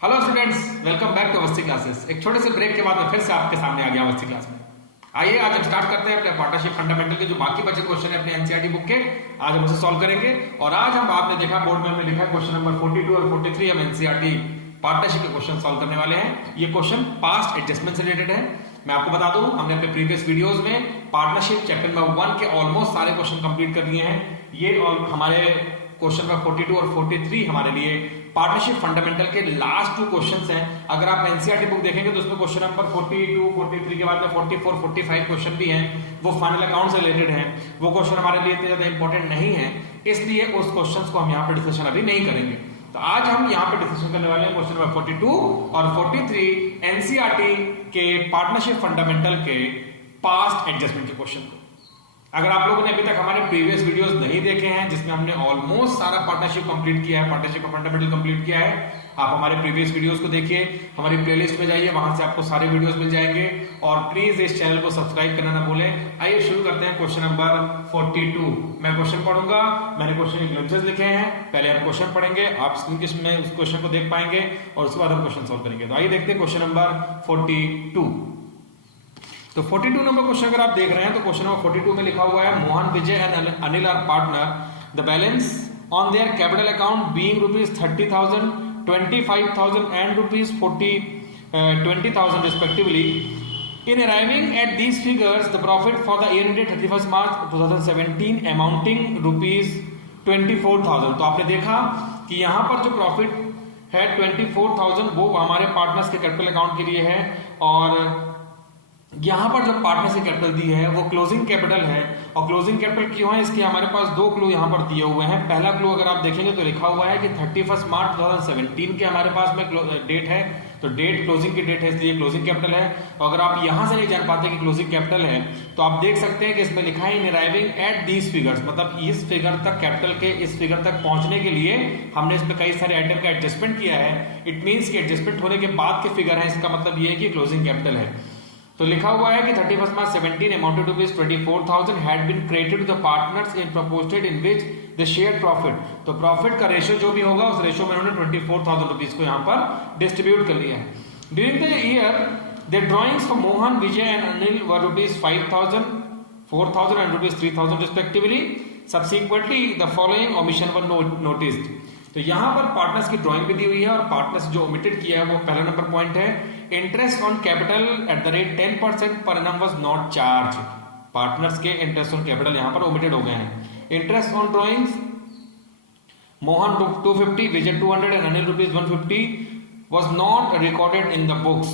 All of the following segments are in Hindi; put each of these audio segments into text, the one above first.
Hello students, welcome back to Awasthi classes. एक छोटे से ब्रेक के बाद मैं फिर से आपके सामने आ गया अवस्थी क्लास में। आइए आज हम स्टार्ट करते हैं अपने पार्टनरशिप फंडामेंटल के जो बाकी बचे क्वेश्चन है अपने एनसीईआरटी बुक के। आज हम उसे सॉल्व करेंगे और आज हम आपने देखा बोर्ड में लिखा है क्वेश्चन नंबर 42 और 43 हम एनसीईआरटी पार्टनरशिप के क्वेश्चन सॉल्व करने वाले हैं। ये क्वेश्चन पास्ट एडजस्टमेंट से रिलेटेड है। मैं आपको बता दूं, हमने अपने प्रीवियस वीडियोस में पार्टनरशिप चैप्टर नंबर 1 के ऑलमोस्ट सारे क्वेश्चन कंप्लीट कर लिए हैं। ये और हमारे क्वेश्चन नंबर 42 और 43 हमारे लिए पार्टनरशिप फंडामेंटल के लास्ट 2 क्वेश्चंस हैं। अगर आप एनसीईआरटी बुक देखेंगे तो उसमें क्वेश्चन नंबर 42, 43 के बाद में 44, 45 क्वेश्चन भी हैं, वो फाइनल अकाउंट से रिलेटेड हैं। वो क्वेश्चन हमारे लिए इतने ज्यादा इंपॉर्टेंट नहीं है, इसलिए उस क्वेश्चंस को हम यहाँ पर डिस्कशन अभी नहीं करेंगे। तो आज हम यहाँ पे डिस्कशन करने वाले हैं क्वेश्चन नंबर 42 और 43 एनसीईआरटी के पार्टनरशिप फंडामेंटल के पास्ट एडजस्टमेंट के क्वेश्चन को। अगर आप लोगों ने अभी तक हमारे प्रीवियस वीडियोस नहीं देखे हैं जिसमें हमने ऑलमोस्ट सारा पार्टनरशिप कंप्लीट किया है, पार्टनरशिप का फंडामेंटल कंप्लीट किया है, आप हमारे प्रीवियस वीडियोस को देखिए, हमारी प्लेलिस्ट में जाइए, वहां से आपको सारे वीडियोस मिल जाएंगे। और प्लीज इस चैनल को सब्सक्राइब करना ना भूलें। आइए शुरू करते हैं क्वेश्चन नंबर 42। मैं क्वेश्चन पढ़ूंगा, मैंने क्वेश्चन के ग्लिम्पसेस लिखे हैं। पहले हम क्वेश्चन पढ़ेंगे, आप स्क्रीन में उस क्वेश्चन को देख पाएंगे और उसके बाद हम क्वेश्चन सॉल्व करेंगे। तो आइए देखते हैं क्वेश्चन नंबर 42। तो 42 नंबर क्वेश्चन अगर आप देख रहे हैं तो क्वेश्चन नंबर 42 में लिखा हुआ है, Mohan, Vijay and Anil are partner. The balance on their capital account being ₹30,000, 25,000 and ₹20,000 respectively. In arriving at these figures, the profit for the year ended 31st March 2017 amounting ₹24,000। तो आपने देखा कि यहाँ पर जो प्रॉफिट है 24,000 वो हमारे पार्टनर्स के कैपिटल अकाउंट के लिए है, और यहां पर जो पार्टनर्स की कैपिटल दी है वो क्लोजिंग कैपिटल है। और क्लोजिंग कैपिटल क्यों है, इसके हमारे पास 2 क्लू यहां पर दिए हुए हैं। पहला क्लू अगर आप देखेंगे तो लिखा हुआ है कि 31 मार्च 2017 के हमारे पास में डेट है, तो डेट क्लोजिंग की डेट है, इसलिए क्लोजिंग कैपिटल है। और अगर आप यहां से नहीं जान पाते कि क्लोजिंग कैपिटल है तो आप देख सकते हैं कि इसमें लिखा है इन अराइविंग एट दीज फिगर्स, मतलब इस फिगर तक, कैपिटल के इस फिगर तक पहुंचने के लिए हमने इसमें कई सारे आइटम का एडजस्टमेंट किया है। इट मीन्स कि एडजस्टमेंट होने के बाद के फिगर है, इसका मतलब ये है कि क्लोजिंग कैपिटल है। तो लिखा हुआ है कि 31 March 17 amounted to ₹24,000 had been credited to the partners in proportionate in which the share profit. तो प्रॉफिट का रेशियो जो भी होगा उस रेशियो में उन्होंने ₹24,000 को यहाँ पर डिस्ट्रीब्यूट कर लिया है। During the year the drawings for Mohan, Vijay and Anil were ₹5,000, 4,000 and ₹3,000 respectively. Subsequently the following omission were noticed. तो यहां पर पार्टनर्स की ड्राइंग भी दी हुई है और पार्टनर्स जो ओमिटेड किया है वो पहला नंबर पॉइंट है, interest on capital at the rate 10% per annum was not charge. Partners के इंटरेस्ट ऑन कैपिटल यहां पर ओमिटेड हो गए हैं। Interest on drawings, Mohan ₹250, Vijay 200 and Anil ₹150 was not recorded in the books.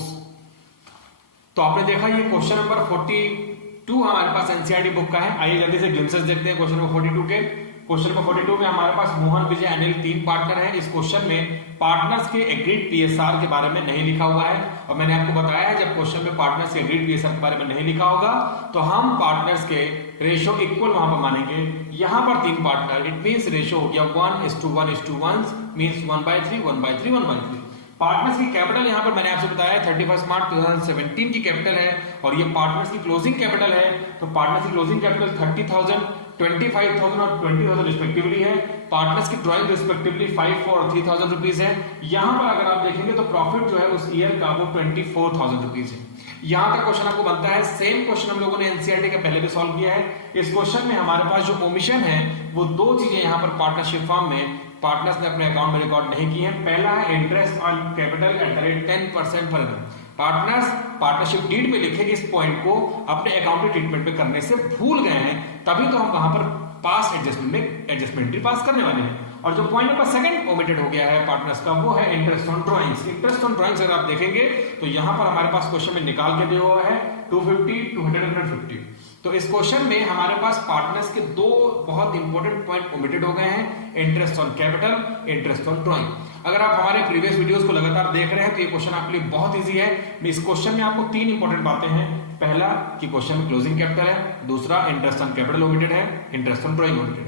तो आपने देखा ये क्वेश्चन नंबर 42 हमारे पास एनसीईआरटी बुक का है। आइए जल्दी से ग्लिम्पसेस देखते हैं क्वेश्चन नंबर 42 के। क्वेश्चन नंबर 42 में हमारे पास मोहन, विजय, अनिल 3 पार्टनर हैं। इस क्वेश्चन में पार्टनर्स के एग्रीड पीएसआर के बारे में नहीं लिखा हुआ है, और मैंने आपको बताया है जब क्वेश्चन में पार्टनर्स के एग्रीड पीएसआर के बारे में नहीं लिखा होगा तो हम पार्टनर्स के रेशियो इक्वल वहां पर मानेंगे। यहां पर 3 पार्टनर, इट मींस रेशियो हो गया 1:1:1 मींस 1/3 1/3 1/3। पार्टनर्स की कैपिटल यहां पर मैंने आपसे बताया 31 मार्च 2017 की कैपिटल है और ये पार्टनर्स की क्लोजिंग कैपिटल है। तो पार्टनर्स की क्लोजिंग कैपिटल 30,000, 25,000 और 20,000 रिस्पेक्टिवली है। पार्टनर्स की ड्राइंग रिस्पेक्टिवली 5, 4 और 3,000 रुपीज है। यहां पर अगर आप देखेंगे तो प्रॉफिट जो है उस ईयर का वो 24,000 रुपीज है। यहां तक क्वेश्चन आपको बनता है। सेम क्वेश्चन हम लोगों ने एनसीईआरटी का पहले भी सॉल्व किया है। इस क्वेश्चन में हमारे पास जो ओमिशन है वो 2 चीजें यहां पर पार्टनरशिप फॉर्म में पार्टनर्स ने अपने अकाउंट में रिकॉर्ड नहीं की है। पहला है interest on capital at the rate 10% per annum. Partners partnership deed में लिखे इस पॉइंट को अपने अकाउंटिंग ट्रीटमेंट में करने से भूल गए हैं, तभी तो हम वहां पर पास एडजस्टमेंट में एडजस्टमेंट पास करने वाले हैं। और जो पॉइंट नंबर 2 ओमिटेड हो गया है पार्टनर्स का वो है interest on drawings. Interest on drawings अगर आप देखेंगे तो यहां पर हमारे पास क्वेश्चन में निकाल के दिया हुआ है 250, 200 और 150। तो इस क्वेश्चन में हमारे पास पार्टनर्स के 2 बहुत इंपॉर्टेंट पॉइंट ओमिटेड हो गए हैं, interest on capital, interest on drawing. अगर आप हमारे प्रीवियस वीडियोस को लगातार देख रहे हैं तो ये क्वेश्चन आपके लिए बहुत इजी है। इस क्वेश्चन में आपको 3 इंपॉर्टेंट बातें हैं। पहला कि क्वेश्चन में क्लोजिंग कैपिटल है, दूसरा इंटरेस्ट ऑन कैपिटल ओमिटेड है, इंटरेस्ट ऑन ड्राइंग ओमिटेड है।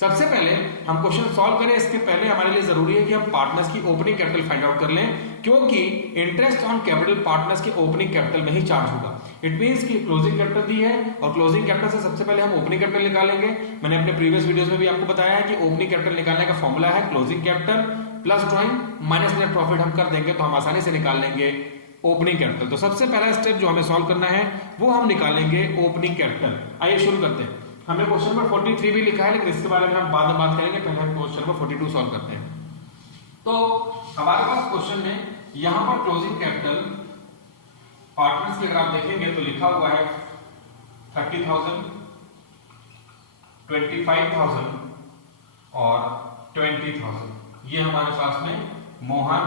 सबसे पहले हम क्वेश्चन सॉल्व करें, इसके पहले हमारे लिए जरूरी है कि हम पार्टनर्स की ओपनिंग कैपिटल फाइंड आउट कर लें, क्योंकि इंटरेस्ट ऑन कैपिटल पार्टनर्स की ओपनिंग कैपिटल में ही चार्ज होगा। इट मींस कि क्लोजिंग कैपिटल दी है और क्लोजिंग कैपिटल से सबसे पहले हम ओपनिंग कैपिटल निकालेंगे। मैंने अपने प्रीवियस वीडियोस में भी आपको बताया है कि ओपनिंग कैपिटल निकालने का फॉर्मूला है closing capital plus drawing minus net profit हम कर देंगे तो हम आसानी से निकाल लेंगे ओपनिंग कैपिटल। तो सबसे पहला स्टेप जो हमें सॉल्व करना है वो हम निकालेंगे ओपनिंग कैपिटल। आइए शुरू करते हैं। हमने क्वेश्चन नंबर 43 भी लिखा है, लेकिन इसके बारे में हम बाद में बात करेंगे। पहले हम क्वेश्चन नंबर 42 सॉल्व करते हैं। तो हमारे पास क्वेश्चन में यहां पर क्लोजिंग कैपिटल पार्टनर्स की अगर आप देखेंगे तो लिखा हुआ है 30,000, 25,000 और 20,000। ये हमारे पास में मोहन,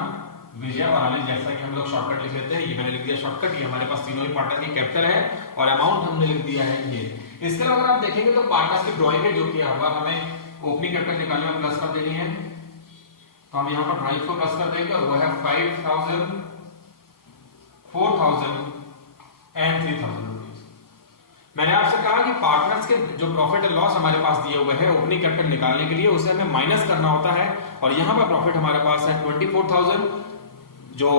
विजय और अनिल, जैसा कि हम लोग शॉर्टकट लिख लेते हैं, ये मैंने लिख दिया शॉर्टकट। ये हमारे पास तीनों ही पार्टनर की कैपिटल है और अमाउंट हमने लिख दिया है ये। इसके अलावा अगर आप देखेंगे तो पार्टनर्स की ड्राइंग है जो कि यहाँ पर हमें ओपनिंग कैपिटल निकालने में प्लस कर देनी है। तो हम यहाँ पर ड्राइंग को प्लस कर देंगे और वो है 5,000, 4,000 एंड 3,000 रुपीज। मैंने आपसे कहा कि पार्टनर्स के जो प्रॉफिट एंड लॉस हमारे पास दिए हुए हैं ओपनिंग कैपिटल निकालने के लिए, उसे हमें माइनस करना होता है। और यहाँ पर प्रॉफिट हमारे पास है 24,000। जो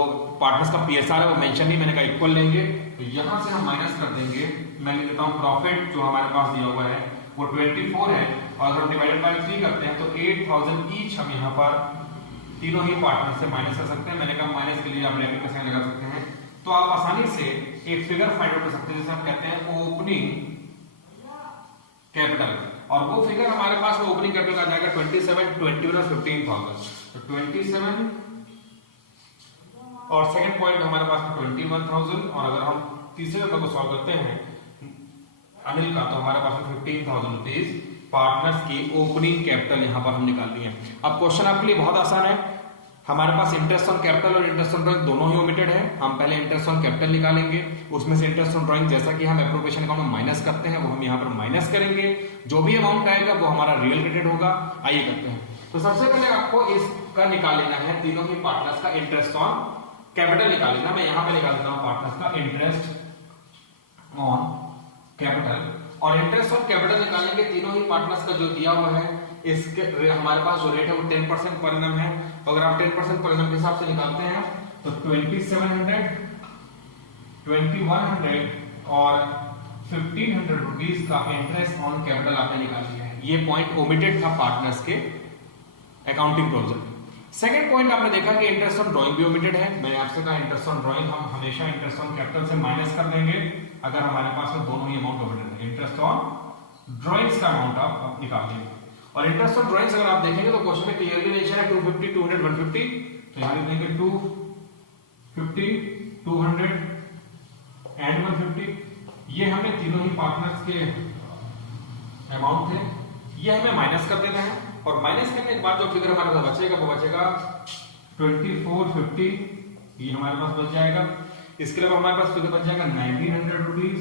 पार्टनर्स का पीएसआर है वो मेंशन नहीं, मैंने कहा इक्वल लेंगे, तो यहां से हम माइनस कर देंगे। मैं लिख देता हूं प्रॉफिट जो हमारे पास दिया हुआ है वो 24 है और अगर हम डिवाइडेड बाय 3 करते हैं तो 8,000 ईच हम यहां पर तीनों ही पार्टनर से माइनस कर सकते हैं। मैंने कहा माइनस के लिए आप ब्रैकेट का साइन लगा सकते हैं, तो आप आसानी से एक फिगर फाइंड आउट कर सकते हैं जिसे हम कहते हैं ओपनिंग कैपिटल। और वो फिगर हमारे पास में ओपनिंग कैपिटल आ जाएगा 27, 21 और 15,000। तो 27 और सेकंड पॉइंट हमारे पास 21,000। और अगर हम तीसरे नंबर को सॉल्व करते हैं अनिल का, तो हमारे पास 15,000 रुपीज पार्टनर्स की ओपनिंग कैपिटल यहां पर हम निकालनी है। अब क्वेश्चन आपके लिए बहुत आसान है। हमारे पास इंटरेस्ट ऑन कैपिटल और इंटरेस्ट ऑन ड्राइंग दोनों ही ओमिटेड है। हम पहले इंटरेस्ट ऑन कैपिटल निकालेंगे, उसमें से इंटरेस्ट ऑन ड्राइंग जैसा कि हम एप्रोप्रिएशन अकाउंट में माइनस करते हैं वो हम यहाँ पर माइनस करेंगे। जो भी अमाउंट आएगा वो हमारा रियल रेटेड होगा। आइए करते हैं। तो सबसे पहले आपको इसका निकाल लेना है तीनों ही पार्टनर्स का इंटरेस्ट ऑन कैपिटल निकाल लेना। मैं यहां पे निकाल देता हूं पार्टनर्स का इंटरेस्ट ऑन कैपिटल। और इंटरेस्ट ऑन कैपिटल निकालने के तीनों ही पार्टनर्स का जो दिया हुआ है इसके हमारे पास जो रेट है वो 10% पर एनम है। अगर आप 10% पर एनम के हिसाब से निकालते हैं तो 2700, 2100 और 1500 रुपीज का इंटरेस्ट ऑन कैपिटल आपने निकाल लिया है। ये पॉइंट ओमिटेड था पार्टनर्स के अकाउंटिंग प्रोविजन। सेकंड पॉइंट आपने देखा कि इंटरेस्ट ऑन ड्राइंग भी ओमिटेड है। मैंने आपसे कहा इंटरेस्ट ऑन ड्राइंग हम हमेशा इंटरेस्ट ऑन कैपिटल से माइनस कर देंगे अगर हमारे पास में दोनों ही अमाउंट ओमिटेड है। इंटरेस्ट ऑन ड्राइंग्स का अमाउंट आप निकाल लेंगे। और इंटरेस्ट ऑन ड्राइंग्स अगर आप देखेंगे तो क्वेश्चन में क्लियरली मेंशन है 250, 200, 150। तो यहां लिख देंगे 250, 200 एंड 150। ये हमें तीनों ही पार्टनर्स के अमाउंट थे, ये हमें माइनस कर देना है। और माइनस करने के बाद जो फिगर हमारे पास बचेगा वो बचेगा 2450, ये हमारे पास बच जाएगा। इसके अलावा हमारे पास फिगर बच जाएगा 1900 रुपीज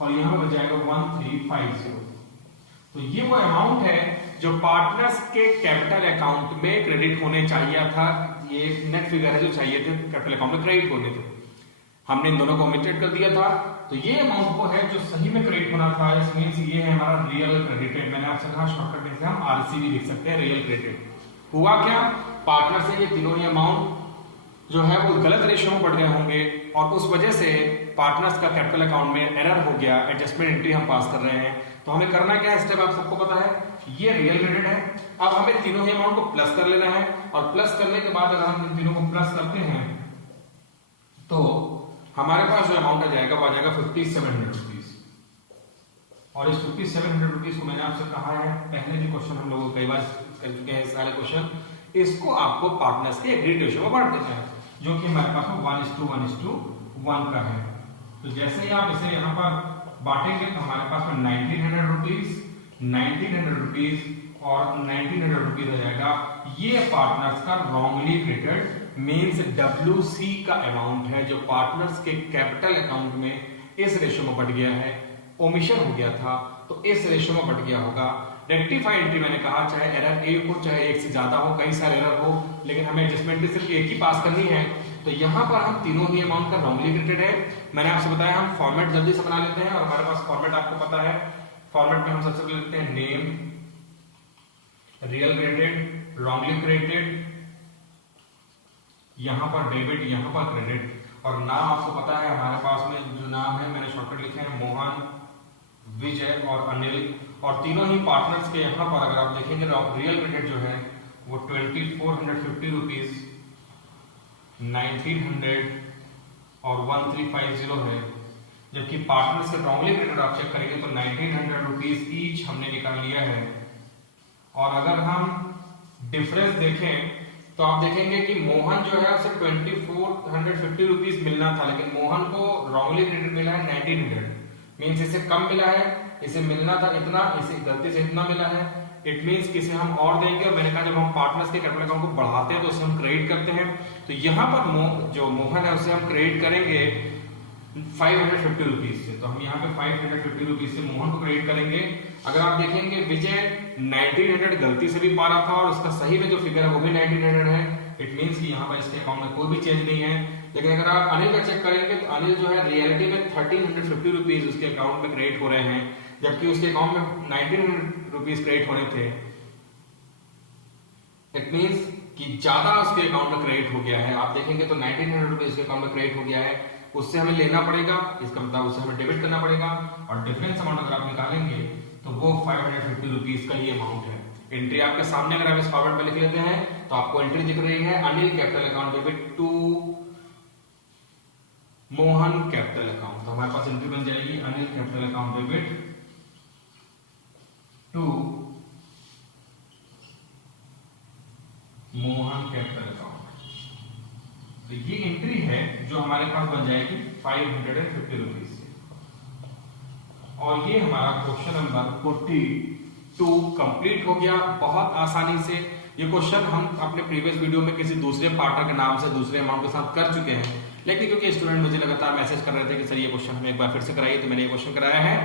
और यहाँ पर बच जाएगा 1350। तो ये वो अमाउंट है जो पार्टनर्स के कैपिटल अकाउंट में क्रेडिट होने चाहिए था। ये नेट फिगर है जो चाहिए थे कैपिटल अकाउंट में क्रेडिट होने थे, हमने इन दोनों को ओमिटेड कर दिया था। तो ये अमाउंट वो है जो सही में क्रेडिट होना था। इस मींस ये है हमारा रियल क्रेडिटेड। मैंने आपसे कहा शॉर्टकट से हम आरसीबी लिख सकते हैं, रियल क्रेडिटेड। हुआ क्या, पार्टनर से ये तीनों ही अमाउंट जो है वो गलत रेशियो में बढ़ गए होंगे और उस वजह से पार्टनर्स का कैपिटल अकाउंट में एरर हो गया। एडजस्टमेंट एंट्री हम पास कर रहे हैं। तो हमें करना क्या है, स्टेप आप सबको पता है, ये रियल क्रेडिट है। अब हमें तीनों ही अमाउंट को प्लस कर लेना है और प्लस करने के बाद अगर हम इन तीनों को प्लस करते हैं तो हमारे पास जो अमाउंट आ जाएगा वो आ जाएगा 5700 रुपीज। और इस 5700 रुपीज को मैंने आपसे कहा है, पहले भी क्वेश्चन हम लोग कई बार कर चुके हैं सारे क्वेश्चन, इसको आपको पार्टनर्स के एग्रीड रेशियो में बांट देना है जो कि हमारे पास 1:1:1 का है। तो जैसे ही आप इसे यहाँ पर बांटेंगे तो हमारे पास में 1900 रुपीज, 1900 रुपीज और 1900 रुपीज आ जाएगा। ये पार्टनर्स का रॉन्गली क्रेडिटेड मींस WC का अमाउंट है जो पार्टनर्स के कैपिटल अकाउंट में इस रेशियो में बढ़ गया है। ओमिशन हो गया था तो इस रेशियो में बढ़ गया होगा। रेक्टिफाई एंट्री मैंने कहा चाहे एरर एक हो चाहे एक से ज्यादा हो, कई सारे एरर हो, लेकिन हमें एडजस्टमेंट सिर्फ एक ही पास करनी है। तो यहाँ पर हम तीनों ही अमाउंट का रॉन्गली क्रेडिटेड है। मैंने आपसे बताया हम फॉर्मेट जल्दी से बना लेते हैं और हमारे पास फॉर्मेट आपको पता है। फॉर्मेट में हम सबसे पहले लिखते हैं name, real credited, wrongly credited, यहाँ पर डेबिट, यहाँ पर क्रेडिट। और नाम आपको पता है हमारे पास में जो नाम है मैंने शॉर्टकट लिखे हैं मोहन, विजय और अनिल। और तीनों ही पार्टनर्स के यहाँ पर अगर आप देखेंगे रियल क्रेडिट जो है वो 2450 रुपीज, 1900 और 1350 है। जबकि पार्टनर्स के रॉन्गली क्रेडिट आप चेक करेंगे तो 1900 रुपीज ईच हमने निकाल लिया है। और अगर हम डिफरेंस देखें तो आप देखेंगे कि मोहन जो है उसे 2450 रुपीज मिलना था, लेकिन मोहन को रॉन्गली क्रेडिट मिला है 1900, मीन्स इसे कम मिला है, इसे मिलना था इतना, इसे गलती से इतना मिला है। इट मीन्स कि इसे हम और देंगे। और मैंने कहा जब हम पार्टनर्स के कैपिटल अकाउंट को बढ़ाते हैं तो उसे हम क्रेडिट करते हैं। तो यहाँ पर जो मोहन है उसे हम क्रेडिट करेंगे 550 रुपीज से। तो हम यहाँ पे 550 रुपीज से मोहन को क्रेडिट करेंगे। अगर आप देखेंगे विजय 1900 गलती से भी पा रहा था और उसका सही में जो फिगर है वो भी 1900 है। इट मीन्स कि यहाँ पर इसके अकाउंट में कोई भी चेंज नहीं है। लेकिन अगर आप अनिल का चेक करेंगे तो अनिल जो है रियलिटी में 1350 रुपीज उसके अकाउंट में क्रेडिट हो रहे हैं, जबकि उसके अकाउंट में 1900 रुपीज क्रेडिट होने थे। इट मीन्स कि ज्यादा उसके अकाउंट में क्रेडिट हो गया है। आप देखेंगे तो 1900 रुपीज उसके अकाउंट में क्रेडिट हो गया है, उससे हमें लेना पड़ेगा, इसका मतलब उससे हमें डेबिट करना पड़ेगा। और डिफरेंस अमाउंट अगर आप निकालेंगे तो वो 550 रुपीज का ही अमाउंट है। एंट्री आपके सामने अगर आप इस फॉर्मेट में लिख लेते हैं तो आपको एंट्री दिख रही है Anil capital account debit to Mohan capital account. तो हमारे पास एंट्री बन जाएगी Anil capital account debit to Mohan capital account. तो ये एंट्री है जो हमारे पास बन जाएगी 550 रुपीज से। और ये हमारा क्वेश्चन नंबर 42 कंप्लीट हो गया बहुत आसानी से। ये क्वेश्चन हम अपने प्रीवियस वीडियो में किसी दूसरे पार्टनर के नाम से दूसरे अमाउंट के साथ कर चुके हैं, लेकिन क्योंकि स्टूडेंट मुझे लगातार मैसेज कर रहे थे कि सर ये क्वेश्चन हमें एक बार फिर से कराइए, तो मैंने ये क्वेश्चन कराया है।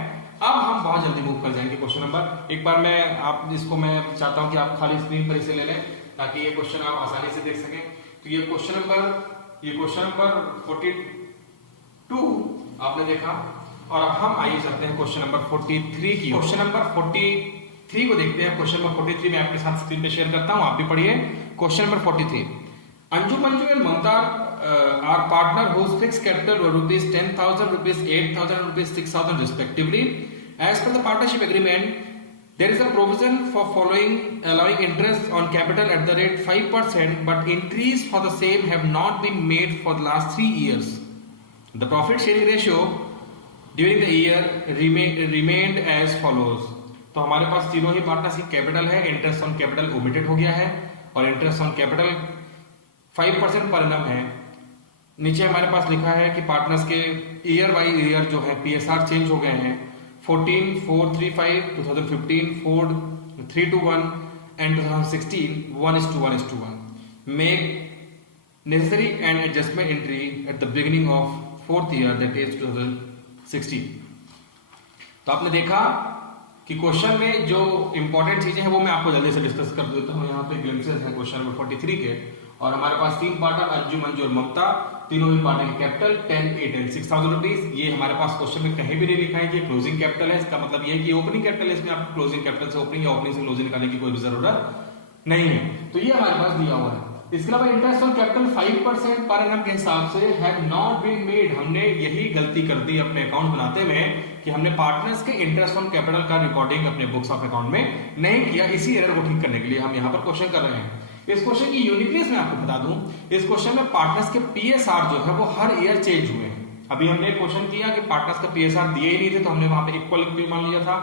अब हम बहुत जल्दी मूव कर जाएंगे क्वेश्चन नंबर। एक बार मैं चाहता हूं कि आप खाली स्क्रीन पर इसे ले लें ताकि ये क्वेश्चन आप आसानी से देख सकें। तो ये क्वेश्चन नंबर 42 आपने देखा। और अब हम आइए चलते हैं क्वेश्चन नंबर 43 की। क्वेश्चन नंबर 43 को देखते हैं। क्वेश्चन नंबर 43 मैं आपके साथ स्क्रीन पे शेयर करता हूं, आप भी पढ़िए। Question number 43, Anju Manju and Mamta are partner whose fixed capital were rupees 10,000, rupees 8,000, rupees 6,000 respectively. As per the partnership agreement, there is a provision for allowing interest on capital at the rate 5%, but increase for the same have not been made for the last 3 years. The profit sharing ratio during the year remained as follows. तो हमारे पास तीनों ही पार्टनर्स की कैपिटल है, इंटरेस्ट ऑन कैपिटल ओमिटेड हो गया है और interest on capital 5% per annum है। नीचे हमारे पास लिखा है कि पार्टनर्स के ईयर बाई ईयर जो है पीएसआर चेंज हो गए हैं। 14, 4, 3, 5, 2015, 4, 3 to 1 and 2016, 1:1:1. Make necessary and adjustment entry at the beginning of 4th year, that is 2016. तो आपने देखा कि क्वेश्चन में जो इंपॉर्टेंट चीजें हैं वो मैं आपको जल्दी से डिस्कस कर देता हूँ। यहाँ पे ग्लिम्पसेस हैं क्वेश्चन नंबर 43 के। और हमारे पास तीन पार्टनर अंजू मंजू और ममता, तीनों ही पार्टनर की कैपिटल 10, 8 एंड 6,000 रुपीज। ये हमारे पास क्वेश्चन में कहीं भी नहीं लिखा है कि क्लोजिंग कैपिटल है। इसका मतलब ये है कि ओपनिंग कैपिटल है, इसमें आपको क्लोजिंग कैपिटल से ओपनिंग या ओपनिंग से क्लोजिंग निकालने की कोई भी जरूरत नहीं है। तो ये हमारे पास दिया हुआ है। इसके अलावा interest on capital 5% per annum के हिसाब से हैव नॉट बीन मेड। हमने यही गलती कर दी अपने अकाउंट बनाते में कि हमने पार्टनर्स के इंटरेस्ट ऑन कैपिटल का रिकॉर्डिंग अपने बुक्स ऑफ अकाउंट में नहीं किया। इसी एरर को ठीक करने के लिए हम यहाँ पर क्वेश्चन कर रहे हैं। इस क्वेश्चन की यूनिकनेस मैं आपको बता दूं, इस क्वेश्चन में पार्टनर्स के पीएसआर जो है वो हर ईयर चेंज हुए हैं। अभी हमने क्वेश्चन किया कि पार्टनर्स का पीएसआर दिए ही नहीं थे तो हमने वहां पे इक्वल मान लिया था।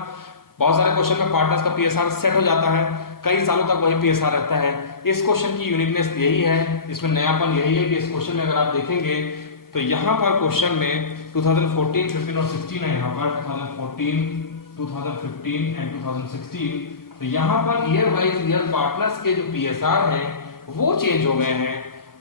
बहुत सारे क्वेश्चन में पार्टनर्स का पीएसआर सेट हो जाता है, कई सालों तक वही पीएसआर रहता है। इस क्वेश्चन की यूनिकनेस यही है, इसमें नयापन यही है कि इस क्वेश्चन में अगर आप देखेंगे तो यहाँ पर क्वेश्चन में 2014, 15 और 16 है। यहाँ पर 2014, 2015 एंड 2016। तो यहाँ per year wise year partners के जो पीएसआर हैं वो चेंज हो गए हैं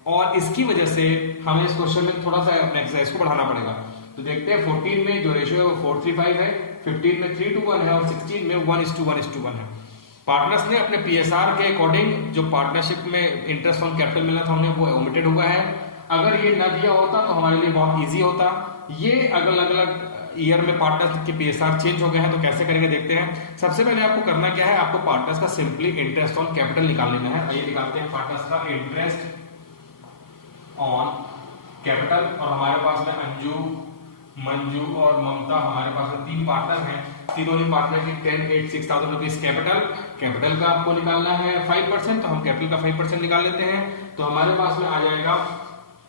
और इसकी वजह से हमें इस क्वेश्चन में थोड़ा सा अपने एक्सरसाइज को बढ़ाना पड़ेगा। तो देखते हैं 14 में जो रेशियो है वो 4:3:5 है, 15 में 3:1 है और 16 में 1:1:1 है। पार्टनर्स ने अपने पीएसआर के अकॉर्डिंग जो पार्टनरशिप में इंटरेस्ट ऑन कैपिटल मिला था उन्हें वो ओमिटेड हुआ है। अगर ये न दिया होता तो हमारे लिए बहुत ईजी होता। ये अलग अलग ईयर में पार्टनर्स के पीएसआर चेंज हो गए हैं तो कैसे करेंगे देखते हैं। सबसे पहले आपको करना क्या है, आपको पार्टनर्स का सिंपली इंटरेस्ट ऑन कैपिटल निकाल लेना है। आइए निकालते हैं पार्टनर्स का इंटरेस्ट ऑन कैपिटल। और हमारे पास में अंजू, मंजू और ममता, हमारे पास में तीन पार्टनर हैं। तीनों ही पार्टनर की 10, 8, 6,000 रुपीज कैपिटल कैपिटल का आपको निकालना है 5%, तो हम कैपिटल का 5% निकाल लेते हैं। तो हमारे पास में आ जाएगा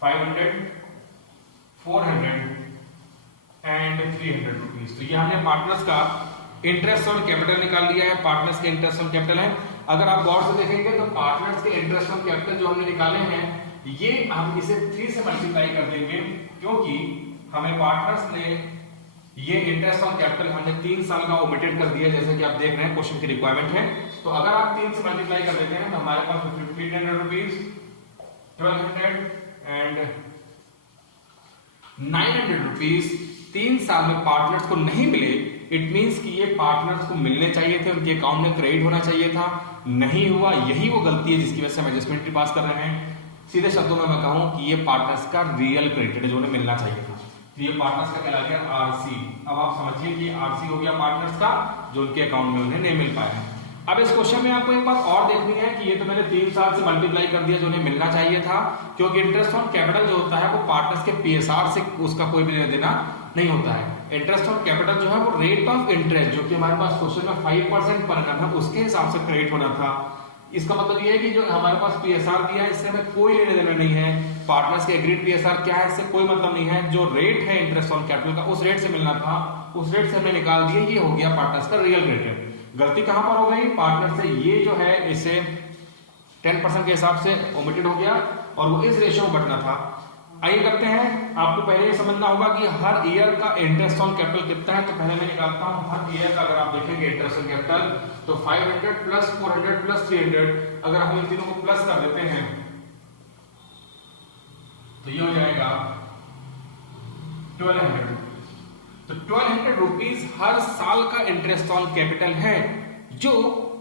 500, 400 एंड 300 रुपीज। तो ये हमने पार्टनर्स का इंटरेस्ट ऑन कैपिटल निकाल लिया है। पार्टनर्स के इंटरेस्ट ऑन कैपिटल है। अगर आप गौर से देखेंगे तो पार्टनर्स के इंटरेस्ट ऑन कैपिटल जो हमने निकाले हैं, ये हम इसे 3 से मल्टीप्लाई कर देंगे, क्योंकि हमें पार्टनर्स ने ये इंटरेस्ट ऑन कैपिटल हमने 3 साल का ओमिटेड कर दिया, जैसे कि आप देख रहे हैं क्वेश्चन की रिक्वायरमेंट है। तो अगर आप 3 से मल्टीप्लाई कर देते हैं तो हमारे पास 1500 रुपीज, 1200 एंड 900 रुपीज 3 साल में पार्टनर्स को नहीं मिले। इट मींस कि ये पार्टनर्स को मिलने चाहिए थे, उनके अकाउंट में क्रेडिट होना चाहिए था, नहीं हुआ। यही वो गलती है जिसकी वजह से हम एडजस्टमेंट पास कर रहे हैं। सीधे शब्दों में मैं कहूं कि ये पार्टनर्स का रियल क्रेडिट है जो उन्हें मिलना चाहिए था। तो ये पार्टनर्स का कहला गया आरसी। अब आप समझिए कि आरसी हो गया पार्टनर्स का जो उनके अकाउंट में उन्हें नहीं मिल पाया है। अब इस क्वेश्चन में आपको एक बात और देखनी है कि ये तो मैंने 3 साल से मल्टीप्लाई कर दिया जो उन्हें मिलना चाहिए था, क्योंकि इंटरेस्ट ऑन कैपिटल जो होता है वो पार्टनर्स के पीएसआर से उसका कोई भी लेना देना नहीं होता है। इंटरेस्ट ऑन कैपिटल जो है वो रेट ऑफ इंटरेस्ट जो कि हमारे पास क्वेश्चन में 5% पर annum है, उसके हिसाब से क्रेडिट होना था। इसका मतलब ये है कि जो हमारे पास पीएसआर दिया है इससे हमें कोई लेना देना नहीं है। पार्टनर्स के एग्रीड पीएसआर क्या है इससे कोई मतलब नहीं है। जो रेट है इंटरेस्ट ऑन कैपिटल का उस रेट से मिलना था, उस रेट से हमने निकाल दिया। ये हो गया पार्टनर्स का रियल क्रेडिट। गलती कहां पर हो गई? पार्टनर से ये जो है इसे 10% के हिसाब से ओमिटेड हो गया और वो इस रेशियो में बटना था। आइए करते हैं। आपको पहले ये समझना होगा कि हर ईयर का इंटरेस्ट ऑन कैपिटल कितना है। तो पहले मैं निकालता हूं हर ईयर का। अगर आप देखेंगे इंटरेस्ट ऑन कैपिटल तो 500 प्लस 400 प्लस 300, अगर हम इन तीनों को प्लस कर देते हैं तो ये हो जाएगा 1200। तो 1200 रुपीज हर साल का इंटरेस्ट ऑन कैपिटल है जो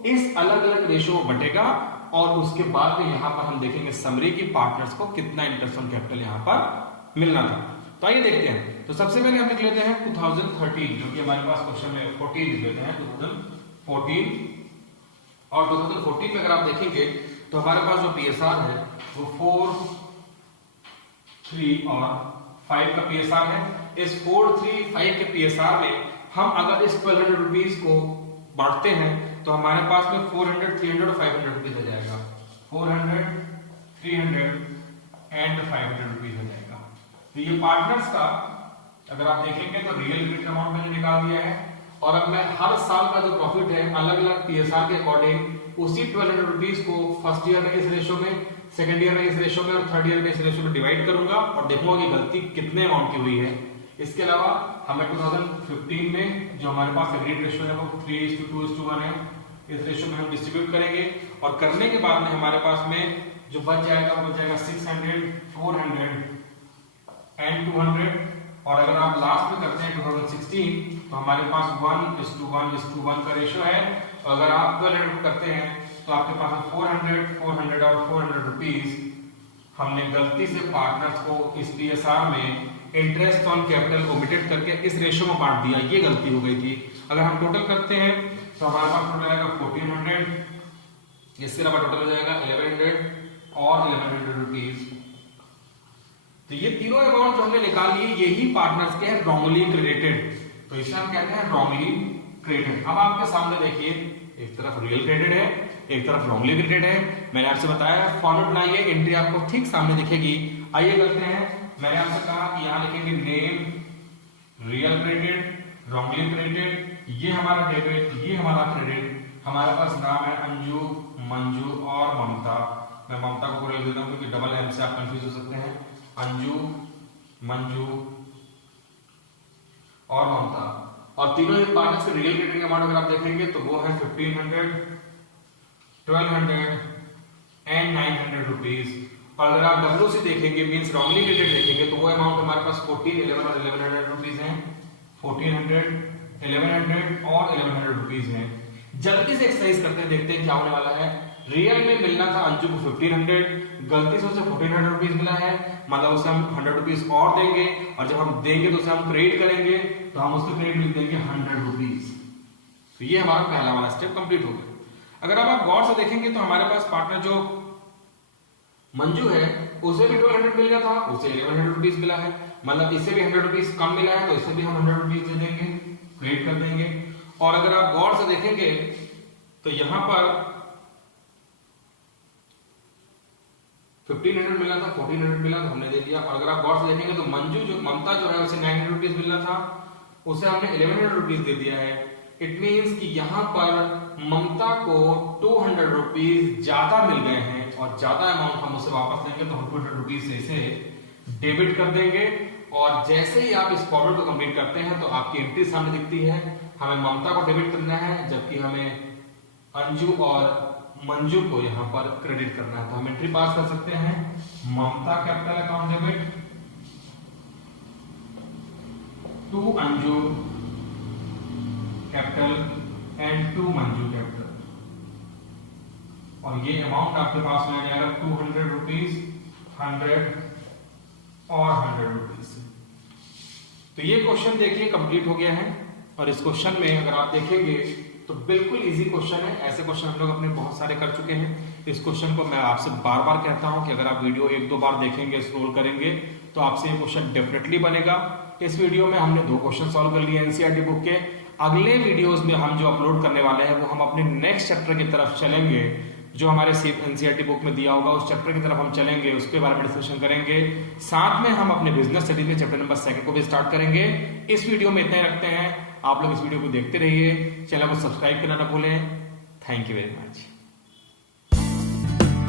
इस अलग अलग रेशियो में बटेगा। और उसके बाद में यहां पर हम देखेंगे समरी की पार्टनर्स को कितना इंटरेस्ट ऑन कैपिटल यहां पर मिलना था। तो आइए देखते हैं। तो सबसे पहले हम लिख लेते हैं 2013 जो कि हमारे पास क्वेश्चन में 14 लिख लेते हैं 2014। और 2014 में अगर आप देखेंगे तो हमारे पास जो पीएसआर है वो 4, 3 और 5 का पीएसआर है। इस 4, 3, 5 के पीएसआर में हम अगर इस 1200 रुपीज को बांटते हैं तो हमारे पास में 400, 300 और 500 रुपीज हो जाएगा। 400, 300 एंड 500 रुपीज हो जाएगा। तो ये पार्टनर्स का अगर आप देखेंगे तो रियल क्रेडिट अमाउंट मैंने निकाल दिया है। और अब मैं हर साल का जो प्रॉफिट है अलग अलग पीएसआर के अकॉर्डिंग उसी 1200 रुपीज को फर्स्ट ईयर में इस रेशियो में, सेकंड ईयर में इस रेशियो में और थर्ड ईयर में इस रेशियो में डिवाइड करूंगा और देखूंगा कि गलती कितने अमाउंट की हुई है। इसके अलावा हमें 2015 में जो हमारे पास एग्रीड रेशियो है वो 3:2:1 है। इस रेशियो में हम डिस्ट्रीब्यूट करेंगे और करने के बाद में हमारे पास में जो बच जाएगा वो बच जाएगा 600, 400 एंड 200। और अगर आप लास्ट में करते हैं 2016 तो हमारे पास 1:1:1 का रेशियो है। तो अगर आप 1200 करते हैं तो आपके पास 400, 400 और 400 रुपीज हमने गलती से पार्टनर्स को इस पीएसआर में इंटरेस्ट ऑन कैपिटल ओमिटेड करके इस रेशियो में बांट दिया। ये गलती हो गई थी। अगर हम टोटल करते हैं तो हमारे पास टोटल आएगा 1400, इसके अलावा टोटल हो जाएगा 1100 और 1100 रुपीज। तो ये तीनों अमाउंट जो हमने निकाल लिए यही पार्टनर्स के हैं रॉन्गली क्रेडिटेड। तो इसे हम कहते हैं रॉन्गली क्रेडिटेड। अब आपके सामने देखिए एक तरफ रियल क्रेडिट है, एक तरफ रॉन्गली क्रेडिटेड है। मैंने आपसे बताया फॉर्मेट बनाइए, एंट्री आपको ठीक सामने दिखेगी। आइए करते हैं। मैंने आपसे कहा कि यहां लिखेंगे name, real credit, wrongly credit, ये हमारा डेबिट, ये हमारा क्रेडिट। हमारे पास नाम है अंजू, मंजू और ममता। मैं ममता को पूरा लिख देता हूं क्योंकि डबल एम से आप कंफ्यूज हो सकते हैं। अंजू, मंजू और ममता। और तीनों ही पार्टनर्स के रियल क्रेडिट का अमाउंट अगर आप देखेंगे तो वो है 1500, 1200 एंड 900 रुपीज। और अगर आप डब्ल्यूसी देखेंगे मींस रॉन्गली क्रेडिट देखेंगे तो वो अमाउंट हमारे पास 14, 11 और 1100 रुपीज हैं। 1400, 1100 और 1100 रुपीज हैं। जल्दी से एक्सरसाइज करते हैं, देखते हैं क्या होने वाला है। रियल में मिलना था अंजू को 1500, गलती से उसे 1400 रुपीज मिला है, मतलब उसे हम 100 रुपीज और देंगे और जब हम देंगे तो उसे हम क्रेडिट करेंगे तो हम उसके क्रेडिट लिख देंगे 100 रुपीज। तो ये हमारा पहला वाला स्टेप कंप्लीट हो गया। अगर आप गौर से देखेंगे तो हमारे पास पार्टनर जो मंजू है उसे भी 1200 मिल गया था, उसे 1100 रुपीज मिला है, मतलब इसे भी 100 रुपीज कम मिला है तो इसे भी हम 100 रुपीज दे देंगे, क्रेडिट कर देंगे। और अगर आप गौर से देखेंगे तो यहां पर 1500 मिला था, 1400 मिला तो हमने दे दिया। और अगर आप गौर से देखेंगे तो ममता जो है उसे 900 रुपीज मिलना था, उसे हमने 1100 रुपीज दे दिया है। इट मीन्स कि यहाँ पर ममता को 200 रुपीज ज्यादा मिल गए हैं और ज्यादा अमाउंट हम उसे वापस लेंगे तो हम 200 रुपीज से इसे डेबिट कर देंगे। और जैसे ही आप इस फॉर्मूले को कंप्लीट करते हैं तो आपकी एंट्री सामने दिखती है। हमें ममता को डेबिट करना है जबकि हमें अंजू और मंजू को यहाँ पर क्रेडिट करना है। तो हम एंट्री पास कर सकते हैं, Mamta capital account debit to Anju capital and to Manju capital. और ये अमाउंट आपके पास में आ जाएगा 200 रुपीज, 100 और 100 रुपीज। तो ये क्वेश्चन देखिए कंप्लीट हो गया है। और इस क्वेश्चन में अगर आप देखेंगे तो बिल्कुल इजी क्वेश्चन है। ऐसे क्वेश्चन हम लोग अपने बहुत सारे कर चुके हैं। इस क्वेश्चन को मैं आपसे बार बार कहता हूं कि अगर आप वीडियो 1-2 बार देखेंगे, स्क्रॉल करेंगे तो आपसे ये क्वेश्चन डेफिनेटली बनेगा। इस वीडियो में हमने 2 क्वेश्चन सॉल्व कर लिए एनसीईआरटी बुक के। अगले वीडियोस में हम जो अपलोड करने वाले हैं वो हम अपने नेक्स्ट चैप्टर की तरफ चलेंगे, जो हमारे एनसीईआरटी बुक में दिया होगा उस चैप्टर की तरफ हम चलेंगे, उसके बारे में डिस्कशन करेंगे। साथ में हम अपने बिजनेस स्टडीज में चैप्टर नंबर 2 को भी स्टार्ट करेंगे। इस वीडियो में इतना ही रखते हैं। आप लोग इस वीडियो को देखते रहिए, चैनल को सब्सक्राइब करना ना भूलें। Thank you very much.